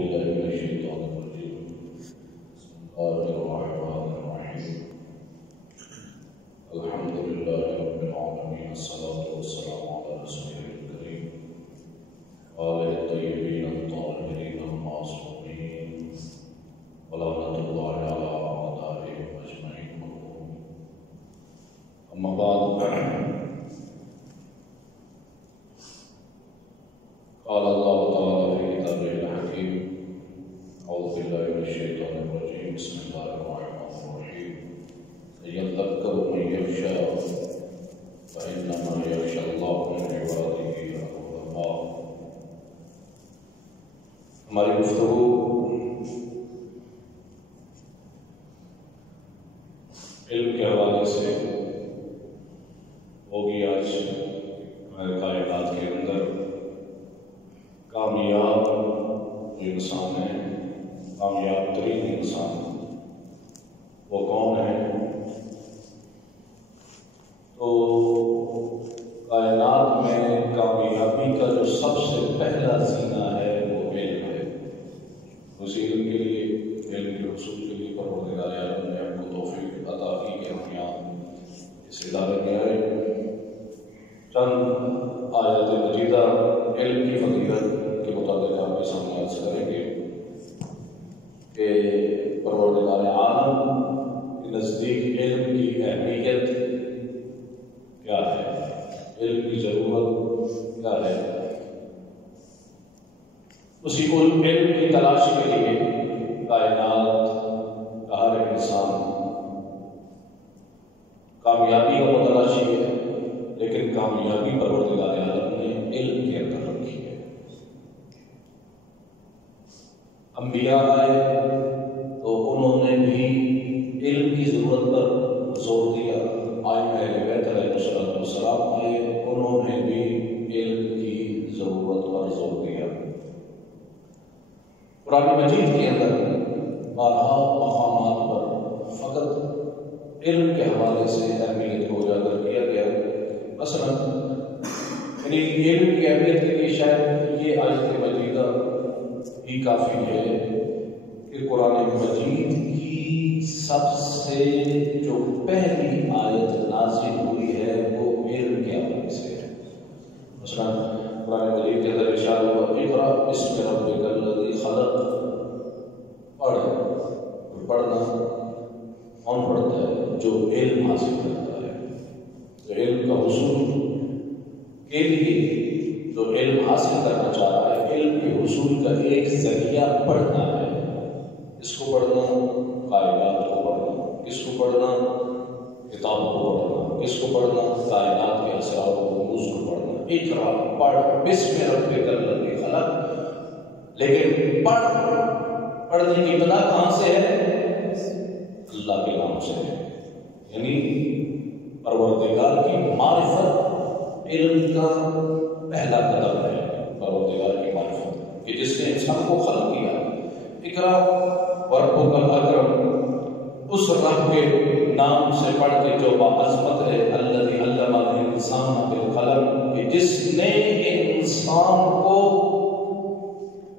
بالله من الشيطان الرجيم. بسم الله الرحمن الرحيم. الحمد لله رب العالمين، الصلاة والسلام على رسوله الكريم وآله الطيبين الطاهرين المعصومين ولعنة الله على أعدائهم أجمعين. أما بعد، قال الله تعالى في كتابه الحكيم: أعوذ بالله من الشيطان الرجيم. بسم الله الرحمن الرحيم. يذكر من يخشى فإنما يخشى الله من عباده العلماء. ہماری گفتگو علم کے حوالے سے ہوگی. آج ہمارے کائنات کے اندر کامیاب جو انسان ہے، کامیاب ترین انسان وہ کون ہے؟ تو کائنات میں کامیابی کا جو سب سے پہلا زینہ ہے وہ علم ہے. اسی علم کے لیے، علم کے حصول کے لیے پروردگار عالم نے ہم کو توفیق عطا کی کہ ہم یہاں اس ادارے میں آئے. چند آیات مجیدہ علم کی فضیلت کے متعلق آپ کے سامنے عرض کریں گے کہ پروردگار عالم کے نزدیک علم کی اہمیت کیا ہے، علم کی ضرورت کیا ہے. اسی علم کی تلاش کے لیے کائنات کا ہر ایک انسان کامیابی کا متلاشی ہے، لیکن کامیابی پروردگار عالم نے علم کے اندر رکھی ہے. انبیاء آئے تو انہوں نے بھی علم کی ضرورت پر زور دیا. اہل بیت علیہ السلام آئے، انہوں نے بھی علم کی ضرورت پر زور دیا. قرآن مجید کے اندر بارہا مقامات پر فقط علم کے حوالے سے اہمیت کو اجاگر کیا گیا. مثلا یعنی علم کی اہمیت کے لیے شاید یہ آیت مجیدہ ہی کافی ہے کہ قرآن مجید کی سب سے جو پہلی آیت نازل ہوئی ہے وہ علم کے حوالے سے ہے. مثلا قرآن مجید کے اندر ارشاد ہوا: اقرأ بسم ربک الذی خلق. پڑھنا کون پڑھتا ہے؟ جو علم حاصل کرتا ہے. جو علم کا حصول کے لیے جو علم حاصل کرنا چاہ رہا ہے، علم کے حصول کا ایک ذریعہ پڑھنا ہے. اس کو پڑھنا کائنات کو پڑھنا، کس کو پڑھنا کتاب کو پڑھنا، کس کو پڑھنا کائنات کے اسرار و رموز کو پڑھنا. اقرا پڑھ بسم ربک الذی خلق. لیکن پڑھنے کی ابتدا کہاں سے ہے؟ اللہ کے نام سے ہے. یعنی پروردگار کی معرفت علم کا پہلا قدم ہے. پروردگار کی معرفت کہ جس نے انسان کو خلق کیا. اقرا وربک الاکرم، اس رب کے نام سے پڑھ کے جو باعظمت ہے. الذی علم الانسان بالقلم، کہ جس نے انسان کو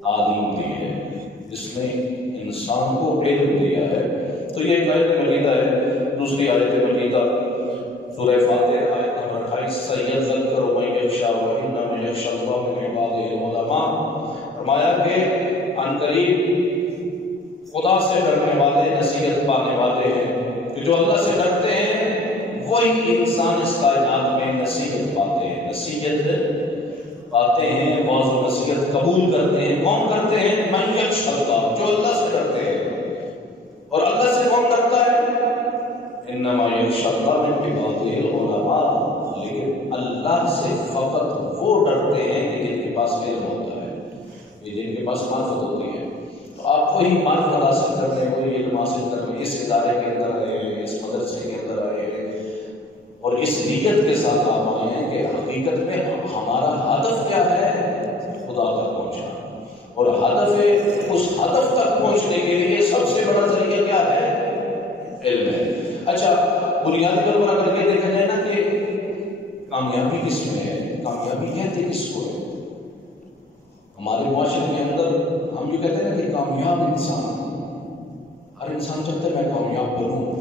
تعلیم دی ہے، جس نے انسان کو علم دیا ہے. تو یہ ایک آیت مجیدہ ہے. دوسری آیت مجیدہ سورہ فاتحہ آیت نمبر 28: سَيَذَّكَّرُ مَن يَخْشَىٰ وَإِنَّمَا يَخْشَىٰ اللَّهَ مِنْ عِبَادِهِ الْعُلَمَاءُ. فرمایا کہ عنقریب خدا سے ڈرنے والے نصیحت پانے والے ہیں، کہ جو اللہ سے ڈرتے ہیں وہی انسان اس کائنات میں نصیحت پاتے ہیں. نصیحت پاتے ہیں، بعض نصیحت قبول کرتے ہیں. کون کرتے ہیں؟ من یخشی اللہ، جو اللہ سے ڈرتے ہیں. اور اللہ سے کون ڈرتا ہے؟ انما یخشی اللہ من عباده العلماء. لیکن اللہ سے فقط وہ ڈرتے ہیں کہ جن کے پاس علم ہوتا ہے، جن کے پاس معرفت ہوتی ہے. تو آپ وہی معرفت حاصل کرتے ہیں، وہی علم حاصل کرتے ہیں. اس ادارے کے اندر آئے ہیں، اس مدرسے کے اندر آئے ہیں، اور اس نیت کے ساتھ آپ آئے ہیں کہ حقیقت میں ہمارا ہدف کیا ہے؟ خدا تک پہنچنا. اور ہدف ہے، اس ہدف تک پہنچنے کے لیے سب سے بڑا ذریعہ کیا ہے؟ علم ہے. اچھا، بنیادی طور پر اگر یہ دیکھا جائے نا کہ کامیابی کس میں ہے، کامیابی کہتے کس کو ہے؟ ہمارے معاشرے کے اندر ہم یہ کہتے ہیں کہ کامیاب انسان، ہر انسان چاہتا ہے میں کامیاب بنوں،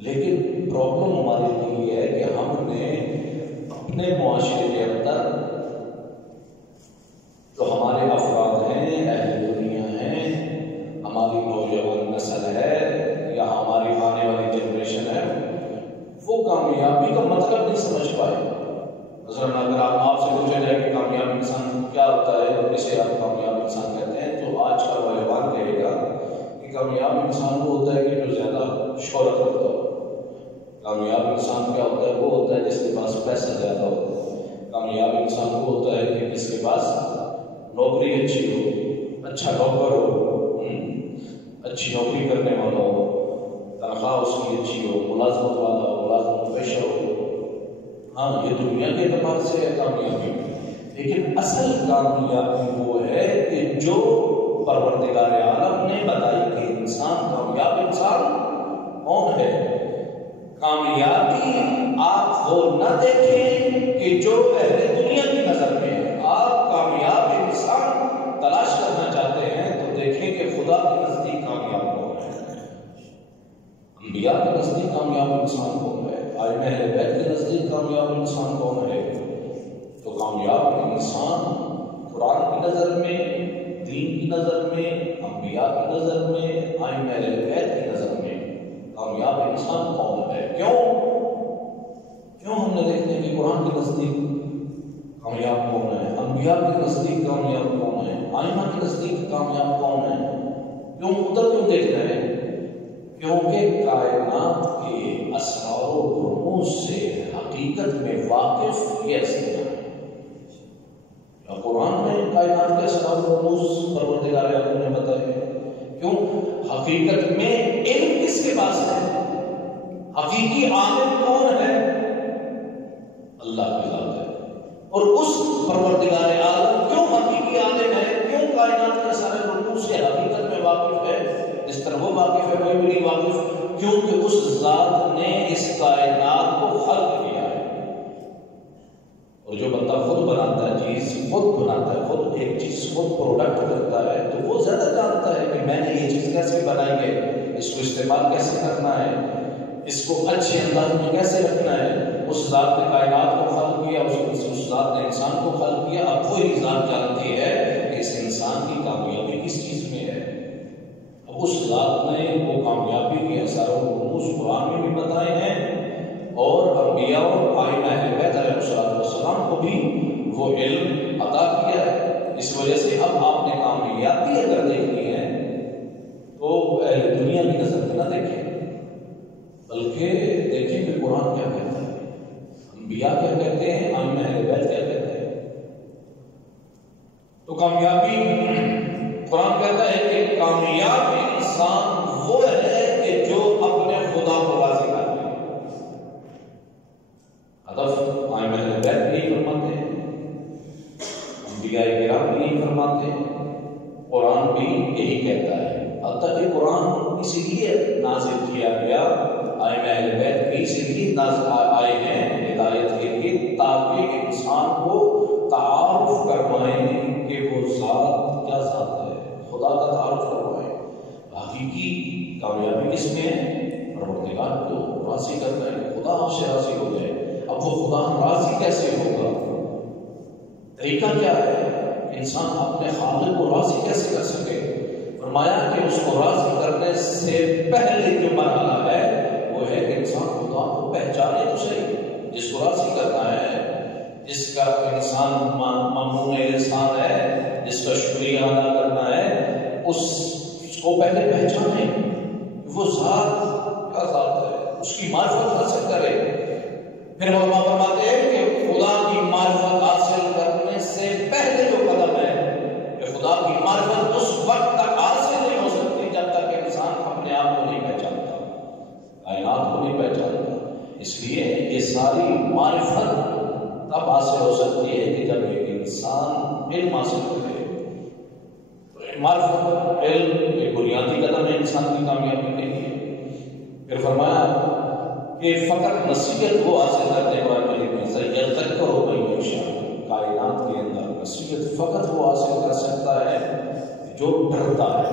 لیکن پرابلم ہمارے لیے یہ ہے کہ ہم نے اپنے معاشرے کے اندر جو ہمارے افراد ہیں، اہل دنیا ہیں، ہماری نوجوان نسل ہے یا ہماری آنے والی جنریشن ہے، وہ کامیابی کا مطلب نہیں سمجھ پائے۔ مثلاً اگر آپ سے پوچھا جائے کہ کامیاب انسان کیا ہوتا ہے، اسے آپ کامیاب انسان کہتے ہیں، تو آج کا نوجوان کہے گا کہ کامیاب انسان وہ ہوتا ہے کہ جو زیادہ شہرت رکھتا ہو۔ کامیاب انسان کیا ہوتا ہے؟ وہ ہوتا ہے جس کے پاس پیسہ زیادہ ہو۔ کامیاب انسان وہ ہوتا ہے کہ جس کے پاس نوکری اچھی ہو، اچھا نوکر ہو، اچھی نوکری کرنے والا ہو، تنخواہ اس کی اچھی ہو، ملازمت والا ہو، ملازمت پیشہ ہو۔ ہاں، یہ دنیا کے اعتبار سے ہے کامیابی، لیکن اصل کامیابی وہ ہے کہ جو پروردگار عالم نے بتائی کہ انسان کامیاب انسان کون ہے۔ کامیابی آپ وہ نہ دیکھیں کہ جو اہل دنیا کی نظر میں ہے۔ آپ کامیاب انسان تلاش کرنا چاہتے ہیں تو دیکھیں کہ خدا کے نزدیک کامیاب کون ہے، انبیاء کے نزدیک کامیاب انسان کون ہے، ائمہ اہل بیت کے نزدیک کامیاب انسان کون ہے۔ تو کامیاب انسان قرآن کی نظر میں، دین کی نظر میں، انبیاء کی نظر میں، ائمہ اہل بیت کی نظر میں کامیاب انسان کون ہے۔ کیوں ہم نے دیکھتے ہیں کہ قرآن کے نزدیک کامیاب کون ہے، انبیاء کے نزدیک کامیاب کون ہے، ائمہ کے نزدیک کامیاب کون ہے؟ کیوں دیکھتے ہیں؟ کیونکہ کائنات کے اسرار و رموز سے حقیقت میں واقف یہ ہستیاں ہیں۔ قرآن میں کائنات کے اسرار و رموز پروردگار عالم نے بتائے۔ کیوں؟ حقیقت میں علم کس کے پاس ہے؟ حقیقی عالم کون ہے؟ اللہ کی ذات ہے۔ اور اس پروردگار عالم کیوں حقیقی عالم ہے، کیوں کائنات کے اسرار و رموز سے حقیقت میں واقف ہے؟ اس طرح وہ واقف ہے، وہ بھی نہیں واقف، کیونکہ اس ذات نے اس کائنات کو خلق کیا ہے۔ اور جو بندہ خود بناتا ہے، چیز خود بناتا ہے، خود ایک چیز خود پروڈکٹ کرتا ہے، تو وہ زیادہ جانتا ہے کہ میں نے یہ چیز کیسے بنائی ہے، اس کو استعمال کیسے کرنا ہے، اس کو اچھے انداز میں کیسے رکھنا ہے۔ اس ذات نے کائنات کو خلق کیا، اس ذات نے انسان کو خلق کیا۔ اب وہی ذات جانتی ہے کہ اس انسان کی کامیابی کس چیز میں ہے۔ اب اس ذات نے وہ کامیابی کے اسرار و رموز قرآن میں بھی بتائے ہیں، اور انبیاء اور ائمہ اہل بیت علیہ السلام کو بھی وہ علم عطا کیا ہے۔ اس وجہ سے اب آپ نے کامیابی اگر دیکھنی ہے تو اہل دنیا کی نظر سے نہ دیکھیں، بلکہ دیکھیں کہ قرآن کیا کہتا ہے، انبیاء کیا کہتے ہیں، ائمہ اہل بیت کیا کہتے ہیں۔ تو کامیابی، قرآن کہتا ہے کہ کامیاب انسان وہ ہے کہ جو اپنے خدا کو راضی کر لے۔ ہدف ائمہ اہل بیت بھی فرماتے ہیں، انبیاء کرام بھی فرماتے ہیں، قرآن بھی یہی کہتا ہے۔ حتیٰ کہ قرآن اسی لیے نازل کیا گیا، ائمہ اہل بیت بھی اسی لیے نازل آئے ہیں ہدایت کے لیے، تاکہ انسان کو تعارف کروائیں کہ وہ ذات کیا ذات ہے، خدا کا تعارف کروائیں۔ حقیقی کامیابی کس میں ہے؟ پروردگار کو راضی کرنا ہے، خدا آپ سے راضی ہو جائے۔ اب وہ خدا راضی کیسے ہوگا؟ طریقہ کیا ہے؟ انسان اپنے خالق کو راضی کیسے کر سکے؟ فرمایا کہ اس کو راضی کرنے سے پہلے جو مرحلہ ہے وہ ہے کہ انسان خدا کو پہچانے تو صحیح۔ جس کو راضی کرنا ہے، جس کا انسان ممنون احسان ہے، جس کا شکریہ ادا کرنا ہے، اس کو پہلے پہچانے وہ ذات کیا ذات ہے، اس کی معرفت حاصل کرے۔ پھر علماء فرماتے ہیں کہ خدا کی معرفت حاصل کرنے سے پہلے جو قدم ہے کہ خدا کی معرفت اس وقت تک حاصل نہیں ہو سکتی جب تک انسان اپنے آپ کو نہیں پہچانتا، کائنات کو نہیں پہچانتا۔ اس لیے یہ ساری معرفت تب حاصل ہو سکتی ہے کہ جب ایک انسان علم حاصل کرے۔ معرفت علم ایک بنیادی قدم ہے انسان کی کامیابی کے لیے۔ پھر فرمایا کہ فقط نصیحت وہ حاصل کرنے والے کائنات کے اندر نصیحت فقط وہ حاصل کر سکتا ہے جو ڈرتا ہے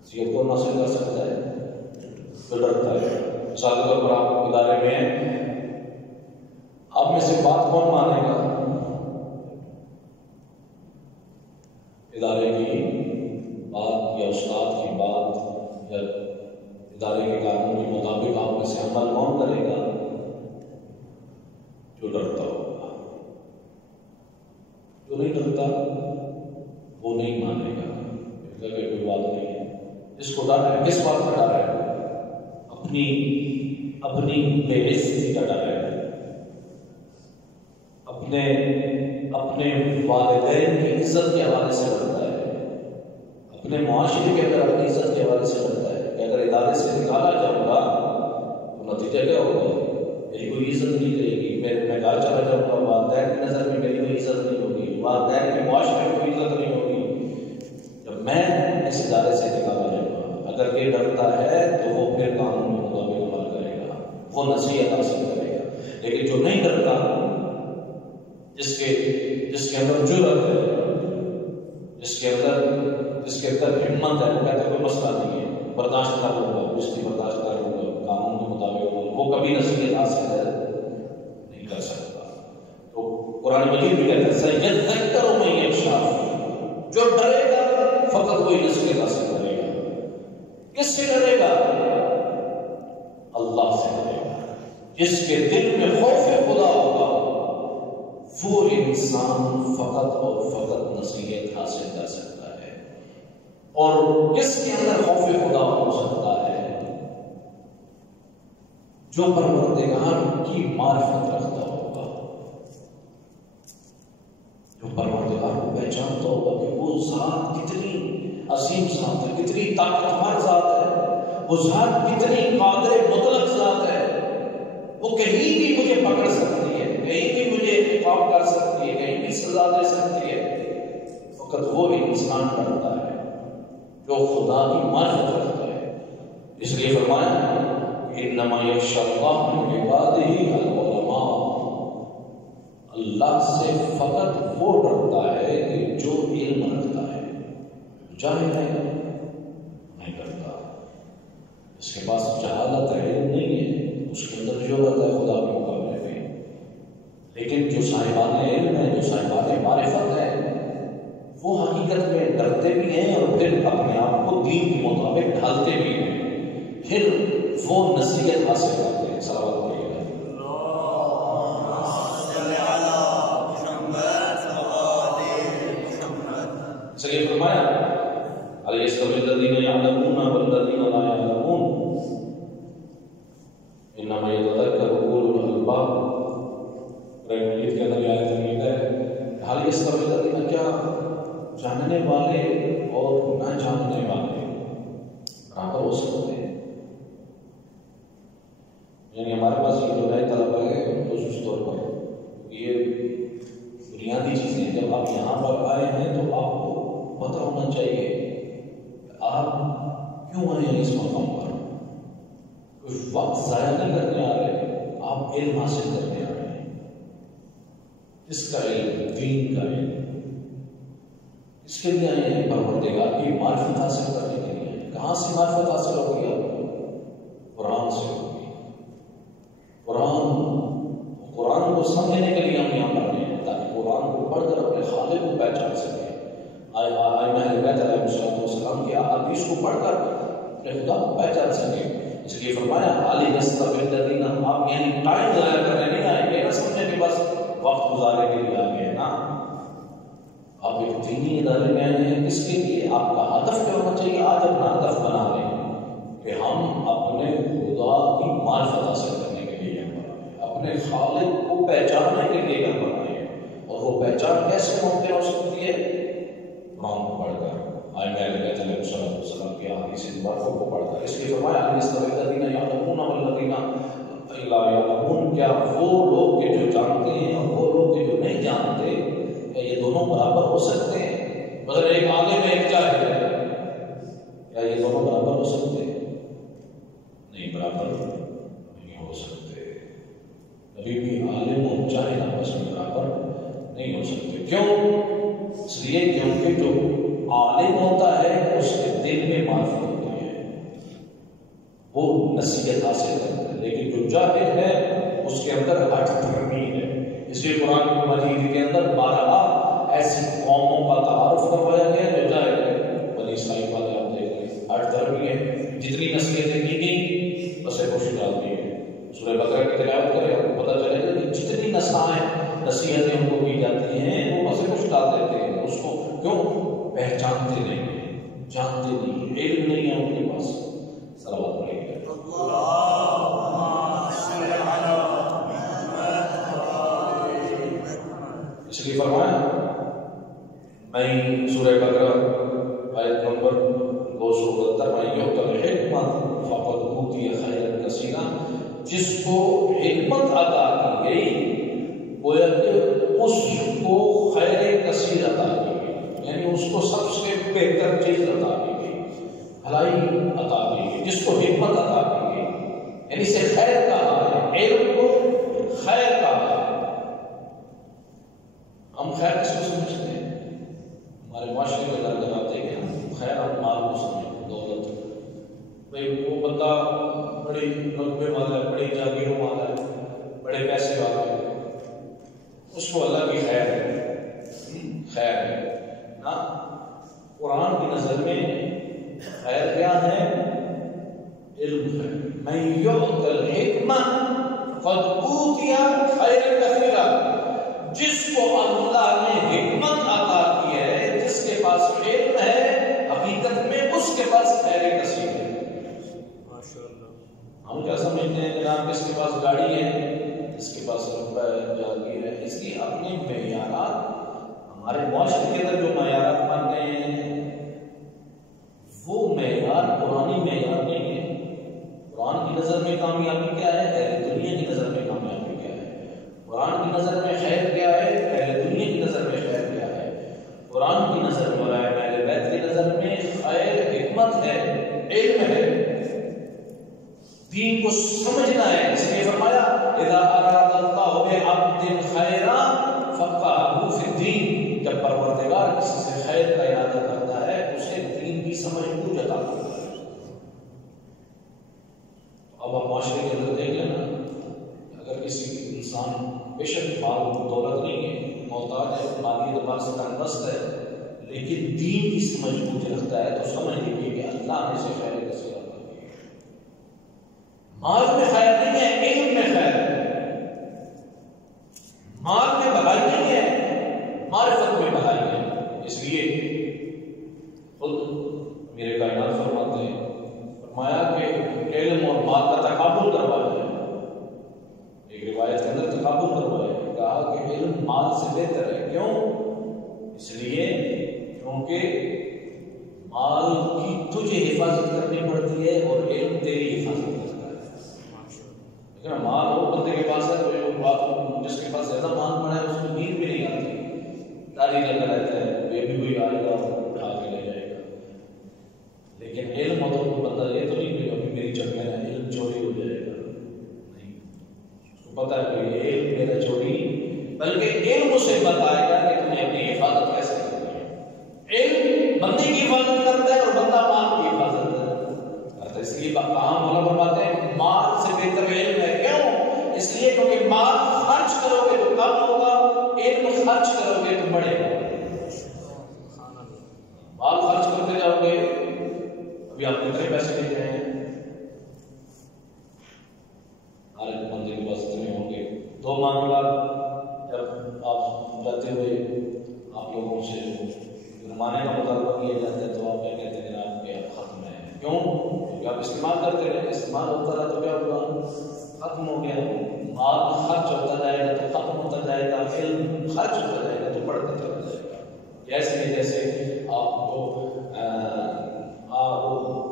نصیحت کون حاصل کر سکتا ہے؟ جو ڈرتا ہے. مثال کے طور پر آپ ادارے میں ہیں، آپ میں سے بات کون مانے گا؟ ادارے کی بات یا استاد کی بات یا ادارے کے قانون کے مطابق آپ میں سے عمل کون کرے گا؟ جو ڈرتا ہوگا. جو نہیں ڈرتا وہ نہیں مانے گا. کوئی بات نہیں ہے. جس کو ڈر ہے، کس بات کا ڈر ہے؟ اپنی بے عزتی کا ڈر ہے، اپنے والدین کی عزت کے حوالے سے ڈرتا ہے، اپنے معاشرے کے اندر اپنی عزت کے حوالے سے ڈرتا ہے کہ اگر ادارے سے نکالا جاؤں گا تو نتیجہ کیا ہوگا؟ میری کوئی عزت نہیں رہے گی. میں گھر چلا جاؤں گا، والدین کی نظر میں میری کوئی عزت نہیں ہوگی، والدین کے معاشرے میں کوئی عزت نہیں ہوگی. جب میں اس ادارے سے نکالا جاؤں گا، اگر یہ ڈرتا ہے تو وہ پھر قانون کے مطابق عمل کرے گا، وہ نصیحت حاصل کرے گا. لیکن جو نہیں ڈرتا، جس کے اندر جرأت ہے، جس کے اندر ہمت ہے، وہ کہتا ہے کوئی مسئلہ نہیں ہے، برداشت کر لوں گا، اس کی برداشت کر لوں گا، قانون کے مطابق وہ کبھی نصیحت حاصل نہیں کر سکتا. تو قرآن مجید بھی کہتا ہے سَيَذَّكَّرُ مَن يَخْشَىٰ، جو ڈرے گا فقط وہی نصیحت حاصل کرے گا. کس سے ڈرے گا؟ اللہ سے ڈرے گا. جس کے دل میں خوف خدا ہوگا وہ انسان فقط اور فقط نصیحت حاصل کر سکتا ہے. اور کس کے اندر خوف خدا ہو سکتا ہے؟ جو پروردگار کی معرفت رکھتا ہوگا، جو پروردگار کو پہچانتا ہوگا کہ وہ ذات کتنی عظیم ذات ہے، کتنی طاقتور ذات ہے، وہ ذات کتنی قادر مطلق ذات ہے، وہ کہیں بھی مجھے پکڑ سکتی ہے، کہیں بھی مجھے عقاب کر سکتی ہے، کہیں بھی سزا دے سکتی ہے. فقط وہ انسان کرتا ہے جو خدا کی معرفت رکھتا ہے. اس لیے فرمایا انما یخشی اللہ من عبادہ العلماء، اللہ سے فقط وہ ڈرتا ہے کہ جو علم رکھتا ہے. جاہل نہیں ڈرتا. اس کے پاس جہالت ہے، علم نہیں ہے، اس کے اندر جرأت ہے خدا کے مقابلے میں. لیکن جو صاحبان علم ہیں، جو صاحبان معرفت ہیں، وہ حقیقت میں ڈرتے بھی ہیں اور پھر اپنے آپ کو دین کے مطابق ڈھالتے بھی ہیں، پھر وہ نصیحت حاصل کرتے ہیں. صلوات پڑھیے گا. اس لیے فرمایا هل يستوي الذين يعلمون والذين لا يعلمون انما يتذكر اولو الالباب. قرآن مجید کے اندر آیت میں ہے هل يستوي الذين، کیا جاننے والے اور نہ جاننے والے برابر ہو سکتے ہیں؟ یعنی ہمارے پاس یہ جو نئے طلبہ ہے خصوص طور پر یہ بنیادی چیزیں، جب آپ یہاں پر آئے ہیں تو آپ کو پتہ ہونا چاہیے آپ کیوں آئے ہیں اس مقام پر. کوئی وقت ضائع نہیں کرنے آ رہے، آپ علم حاصل کرنے آ رہے ہیں. اس کا علم، دین کا علم، اس کے لیے آئے ہیں. پروردگار کی معرفت حاصل کرنے کے لیے. کہاں سے معرفت حاصل ہوگی؟ آپ کو قرآن سے ہوگی. قرآن کو سمجھنے کے لیے ہم یہاں پر ہیں تاکہ قرآن کو پڑھ کر اپنے خالق کو پہچان سکیں. آئمہ اہل بیت علیہ السلام کی احادیث کو پڑھ کر اپنے خدا کو پہچان سکیں. اس لیے فرمایا علی نستوی الذین، آپ یعنی ٹائم ضائع کرنے نہیں آئے گے، نہ سمجھنے کے بس وقت گزارنے کے لیے آگے ہیں نا. آپ ایک دینی ادارے میں آئے ہیں، اس کے لیے آپ کا ہدف کیا ہونا چاہیے؟ آج اپنا ہدف بنا لیں کہ ہم اپنے خدا کی معرفت حاصل کرنے کے لیے اپنے خالق کو پہچاننے کے لیے گھر بنائے ہیں. اور وہ پہچان کیسے ممکن ہو سکتی ہے؟ قرآن کو پڑھ کر، آئمہ اہل بیت علیہ السلام کی احادیث مبارکہ کو پڑھ کر. اس لیے فرمایا هل يستوي الذين يعلمون والذين لا يعلمون، کیا وہ لوگ کے جو جانتے ہیں اور وہ لوگ کے جو نہیں جانتے، کیا یہ دونوں برابر ہو سکتے ہیں؟ مگر ایک عالم ہے، ایک جاہل ہے، کیا یہ دونوں برابر ہو سکتے ہیں؟ نہیں، برابر نہیں ہو سکتے. کبھی بھی عالم اور جاہل آپس میں برابر نہیں ہو سکتے. کیوں؟ اس لیے کہ جو عالم ہوتا ہے اس کے دل میں معرفت ہوتی ہے، وہ نصیحت حاصل کرتا ہے، لیکن جو جاہل ہے اس کے اندر ہٹ دھرمی ہے۔ اس لیے قرآن مجید کے اندر 12 ایسی قوموں کا تعارف کروایا گیا جو جاہل ہے۔ بنی اسرائیل والے آپ دیکھ رہے ہیں ہٹ دھرمی ہے، جتنی نصیحتیں کی گئی بس کوشش ڈال دی ہے۔ سورہ بقرہ کی تلاوت کریں آپ کو پتہ چلے گا کہ جتنی نصیحتیں ان کو کی جاتی ہیں وہ بس کچھ ڈال دیتے ہیں، اس کو کیوں پہچانتے نہیں ہیں، جانتے نہیں ہیں، علم نہیں ہے ان کے پاس۔ صلوات پڑھیں گے۔ اس لیے فرمایا میں سورہ بقرہ آیت نمبر 269 میں یؤتی الحکمۃ فقد اوتی خیرا کثیرا، جس کو حکمت عطا کی گئی گویا کہ اس کو خیر کثیر عطا کی گئی، یعنی اس کو سب سے بہتر چیز عطا کی گئی، بھلائی عطا کی گئی، جس کو حکمت عطا کی گئی، یعنی اسے خیر کہا ہے، علم کو خیر کہا ہے۔ ہم خیر کس کو سمجھتے ہیں؟ ہمارے معاشرے کے اندر آپ دیکھیں خیر ہم مال کو سمجھتے، دولت، بھائی وہ بندہ بڑی رقبے والا ہے، بڑی جاگیروں والا ہے، بڑے پیسے والا ہے، اس کو اللہ کی خیر ہے، خیر ہے نا۔ قرآن کی نظر میں خیر کیا ہے؟ علم ہے۔ من یؤتی الحکمہ فقد اوتی خیرا کثیرا، جس کو اللہ نے حکمت عطا کی ہے، جس کے پاس علم ہے، حقیقت میں اس کے پاس خیر کثیر ہے۔ ہم کیا سمجھتے ہیں جناب کس کے پاس گاڑی ہے، اس کے پاس روپے جاگیر ہے، اس کی اپنے معیارات، ہمارے معاشرے کے اندر جو معیارات بن گئے ہیں وہ معیار قرآنی معیار نہیں ہے۔ قرآن کی نظر میں کامیابی کیا ہے، اہل دنیا کی نظر میں کامیابی کیا ہے؟ قرآن کی نظر میں خیر کیا ہے، اہل دنیا کی نظر میں خیر کیا ہے؟ قرآن کی نظر میں اور اہل بیت کی نظر میں خیر حکمت ہے، علم ہے، دین کو سمجھنا ہے۔ اس لیے فرمایا اذا اراد اللہ بعبد خیرا فقہہ فی الدین، جب پروردگار کسی سے خیر کا ارادہ کرتا ہے اسے دین کی سمجھ بوجھ عطا کرتا ہے۔ اب آپ معاشرے کے اندر دیکھ لینا، اگر کسی انسان بے شک مال دولت نہیں ہے، محتاج ہے، مالی اعتبار سے تنگست ہے، لیکن دین کی سمجھ بوجھ رکھتا ہے تو سمجھ لیجیے کہ اللہ نے اسے خیر کثیر عطا کی ہے۔ مال میں خیر نہیں ہے، علم میں خیر ہے۔ مال میں بھلائی نہیں ہے، معرفت میں بھلائی ہے۔ اس لیے خود میرے کائنات فرماتے ہیں، فرمایا کہ علم اور مال کا تقابل کروایا ہے۔ ایک روایت کے اندر تقابل کروایا ہے، کہا کہ علم مال سے بہتر ہے۔ کیوں؟ اس لیے کیونکہ مال کی تجھے حفاظت کرنی پڑتی ہے اور علم تیری حفاظت کرتا ہے۔ لیکن مال وہ بندے کے پاس ہے تو جس کے پاس زیادہ مال پڑا ہے اس کو نیند بھی نہیں آتی، داری لگا رہتا ہے، یہ بھی کوئی آئے گا اٹھا کے لے جائے گا۔ لیکن علم ہو تو بندہ یہ تو نہیں کہ ابھی میری جب میں علم چوری ہو جائے گا، نہیں، اس کو پتا ہے کہ یہ علم میرا چوری، بلکہ علم اسے بتائے گا کہ تمہیں اپنی حفاظت کیسے کرنی ہے۔ علم بندے کی حفاظت کرتا ہے اور بندہ مال کی حفاظت کرتا ہے۔ اس لیے عام علماء فرماتے ہیں مال سے بہتر علم ہے۔ کیوں؟ اس لیے کیونکہ مال خرچ کرو گے تو کم ہوگا، علم خرچ کرو گے تو بڑھے گا۔ مال خرچ کرتے جاؤ گے، ابھی آپ کتنے پیسے لے جائیں گے؟ ہر ایک بندے کے پاس اتنے ہوں گے۔ 2 معاملات جب آپ جاتے ہوئے آپ لوگوں سے زمانے کا مطالبہ کیا جاتا ہے تو آپ کیا کہتے ہیں جناب کہ ختم ہے۔ کیوں؟ کیونکہ آپ استعمال کرتے رہے، استعمال ہوتا رہا تو کیا ہوگا؟ ختم ہو گیا۔ مال خرچ ہوتا جائے گا تو ختم ہوتا جائے گا، علم خرچ ہوتا جائے گا تو بڑھتا چلا جائے گا۔ جیسے آپ کو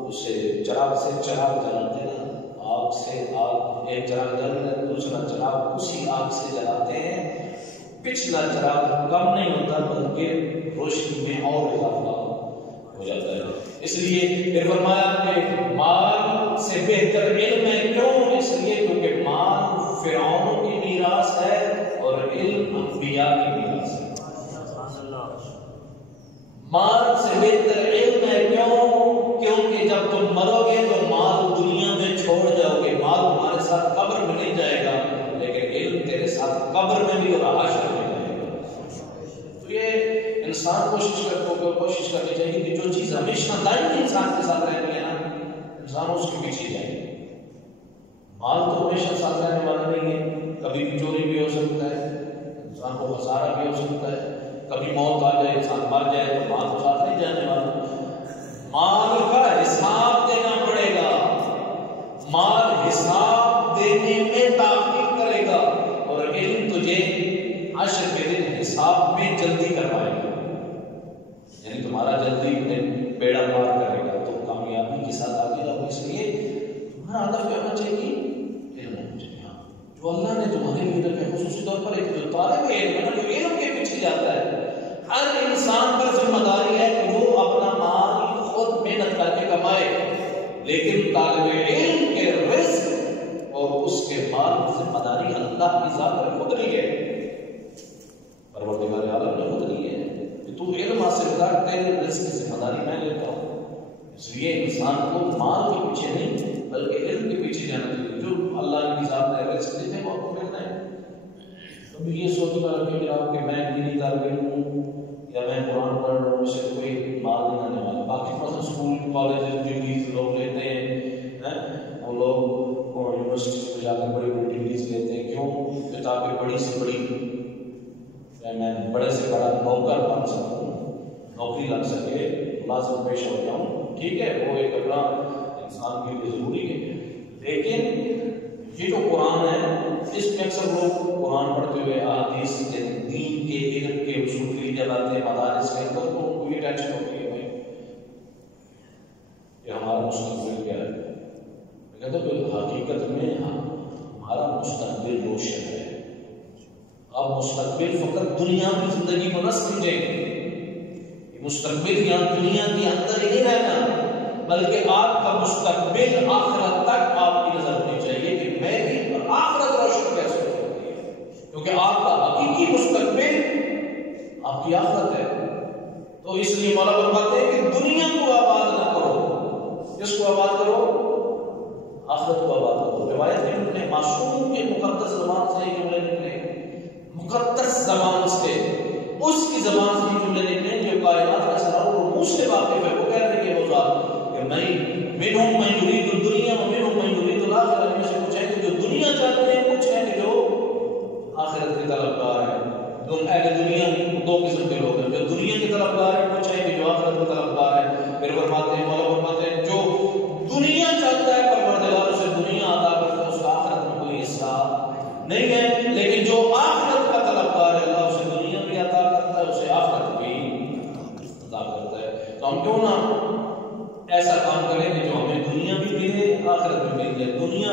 اسے چراغ سے چراغ جلاتے ہیں، آگ سے آگ، ایک چراغ جل رہا ہے دوسرا چراغ اسی آگ سے جلاتے ہیں، پچھلا چراغ کم نہیں ہوتا بلکہ روشنی میں اور اضافہ ہو جاتا ہے۔ اس لیے پھر فرمایا کہ مال سے بہتر علم ہے۔ کیوں؟ اس لیے کیونکہ مال فرعونوں کی میراث ہے اور علم انبیاء کی میراث ہے۔ مال سے بہتر علم ہے. کیوں؟ کیونکہ جب تم مرو گے تو مال دنیا میں چھوڑ جاؤ گے. مال تمہارے ساتھ قبر میں مل جائے گا، لیکن علم تیرے ساتھ قبر میں بھی اور حشر میں جائے گا. تو یہ انسان کوشش کرنی چاہیے کہ جو چیز ہمیشہ دائمی انسان کے ساتھ رہتی ہے نا، انسان اس کے پیچھے جائے. مال تو ہمیشہ ساتھ رہنے والا نہیں ہے، کبھی بھی چوری بھی ہو سکتا ہے، انسان کو خسارہ بھی ہو سکتا ہے، کبھی موت آ جائے، انسان مر جائے تو مال تو ساتھ نہیں جانے والا. مال کا حساب دینا پڑے گا، مال حساب دینے میں تاخیر کرے گا، اور علم تجھے حشر کے دن حساب میں جلدی کروائے گا. یعنی تمہارا جلدی بیڑا پار کرے گا، تو کامیابی کے ساتھ آگے جاؤ. اس لیے تمہارا ہدف کیا ہونا چاہیے؟ علم ہونا چاہیے. جو اللہ نے تمہارے لیے رکھا ہے، خصوصی طور پر ایک جو طالب علم ہے نا، جو علم کے پیچھے جاتا ہے، ہر انسان پر ذمہ داری ہے کہ وہ اپنا مال خود محنت کر کے کمائے، لیکن طالب علم کے رزق اور اس کے مال کی ذمہ داری اللہ کی ذات پر خود لی ہے. پروردگار عالم نے خود لی ہے کہ تو علم حاصل کر، تیرے رزق کی ذمہ داری میں لیتا ہوں. اس لیے انسان کو مال کے پیچھے نہیں بلکہ علم کے پیچھے جانا چاہیے. جو اللہ کی ذات نے رزق دیتے ہیں وہ آپ کو ملنا ہے. کبھی یہ سوچنا رکھے کہ آپ کے میں دینی طالب علم ہوں یا میں قرآن پڑھ رہا ہوں، اس سے کوئی مال نہیں آنے والا. باقی مثلا اسکول کالج ڈگریز لوگ لیتے ہیں، وہ لوگ یونیورسٹی میں جا کر بڑی بڑی ڈگریز لیتے ہیں. کیوں؟ کتابیں بڑی سے بڑی، میں بڑے سے بڑا نوکر بن سکوں، نوکری لگ سکے، ملازم پیش ہو جاؤں. ٹھیک ہے، وہ ایک اپنا انسان کے لیے ضروری ہے. لیکن یہ جو قرآن ہے، اس میں اکثر لوگ قرآن پڑھتے ہوئے احادیث کے دین کے علم کے اصول کے لیے جب آتے ہیں مدارس کے اندر، تو ان کو یہ ٹینشن ہوتی ہے بھائی کہ ہمارا مستقبل کیا ہے. میں کہتا ہوں کہ حقیقت میں ہمارا مستقبل روشن ہے. آپ مستقبل فقط دنیا کی زندگی کو نہ سمجھیں. مستقبل یہاں دنیا کے اندر ہی نہیں رہنا، بلکہ آپ کا مستقبل آخرت تک آپ کی نظر ہونی چاہیے کہ میں بھی آخرت روشن کیسے ہوتی ہے. کیونکہ آپ کا حقیقی مستقبل آپ کی آخرت ہے. تو اس لیے مولا فرماتے ہیں کہ دنیا کو آباد نہ کرو. کس کو آباد کرو؟ آخرت کو آباد کرو. روایت میں اپنے معصوم کے مقدس زبان سے یہ جملے نکلے، مقدس زبان سے، اس کی زبان سے یہ جملے نکلے جو کائنات کا سراور اور منہ سے واقف ہے. وہ کہہ رہے ہیں وہ ذات کہ منہم من یرید الدنیا ومنہم من یرید الآخرہ. ان میں سے کچھ ہیں کہ جو دنیا چاہتے ہیں، کچھ ہیں کہ جو آخرت کے طلبگار ہیں. تو اہل دنیا دو قسم کے لوگ ہیں، جو دنیا کے طلبگار ہیں، کچھ ہیں کہ جو آخرت کے طلبگار ہیں. پھر فرماتے ہیں مولا فرماتے ہیں جو دنیا چاہتا ہے پروردگار اسے دنیا عطا کرتا ہے، اس کا آخرت میں کوئی حصہ نہیں ہے. لیکن جو آخرت کا طلبگار ہے، اللہ اسے دنیا بھی عطا کرتا ہے، اسے آخرت بھی عطا کرتا ہے. تو ہم کیوں نہ ایسا کام کریں کہ جو ہمیں دنیا بھی ملے، آخرت بھی مل جائے. دنیا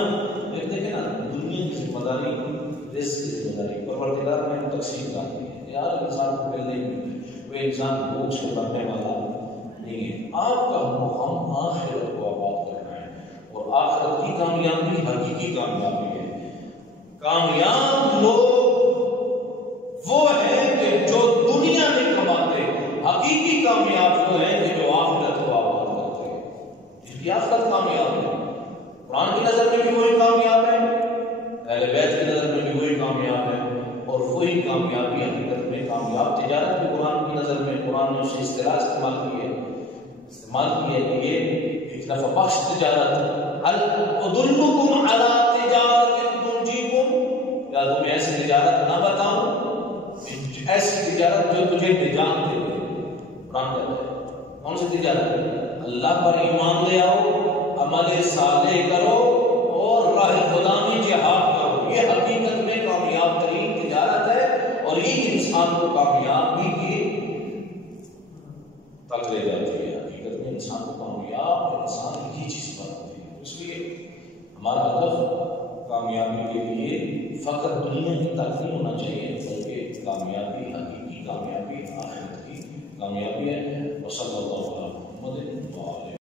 دیکھیں نا، دنیا کی ذمہ داری، رزق کی ذمہ داری پروردگار نے تقسیم کر دی ہے. یار انسان کو مل نہیں، وہ انسان بھوک سے مرنے والا نہیں ہے. آپ کا ہم آخرت کو آباد کرنا ہے، اور آخرت کی کامیابی حقیقی کامیابی ہے. کامیاب لوگ وہ ہیں کہ جو دنیا میں کماتے. حقیقی کامیاب وہ ہیں کہ جو آخرت کو آباد کرتے ہیں. جن کی آخرت کامیاب ہے، قرآن کی نظر میں بھی وہی کامیاب ہے، اہل بیت کی نظر میں بھی وہی کامیاب ہے. اور وہی کامیابی حقیقت میں کامیاب تجارت بھی قرآن کی نظر میں، قرآن نے اسے اصطلاح استعمال کی ہے کہ یہ ایک نفع بخش تجارت. هل ادلکم علی تجارت تنجیکم، یا تمہیں ایسی تجارت نہ بتاؤں، ایسی تجارت جو تجھے نجات دے دے. قرآن کہتا ہے کون سی تجارت؟ اللہ پر ایمان لے آؤ، عمل صالح کرو اور راہ خدا میں جہاد کرو. یہ حقیقت میں کامیاب ترین تجارت ہے، اور یہ انسان کو کامیابی کی تک لے جاتی ہے. حقیقت میں انسان کو کامیاب انسان کی چیز پر ہوتی ہے. اس لیے ہمارا ہدف کامیابی کے لیے فقط دنیا کی تک نہیں ہونا چاہیے، بلکہ کامیابی حقیقی کامیابی آخرت کی کامیابی ہے. وصلی اللہ علیہ وسلم.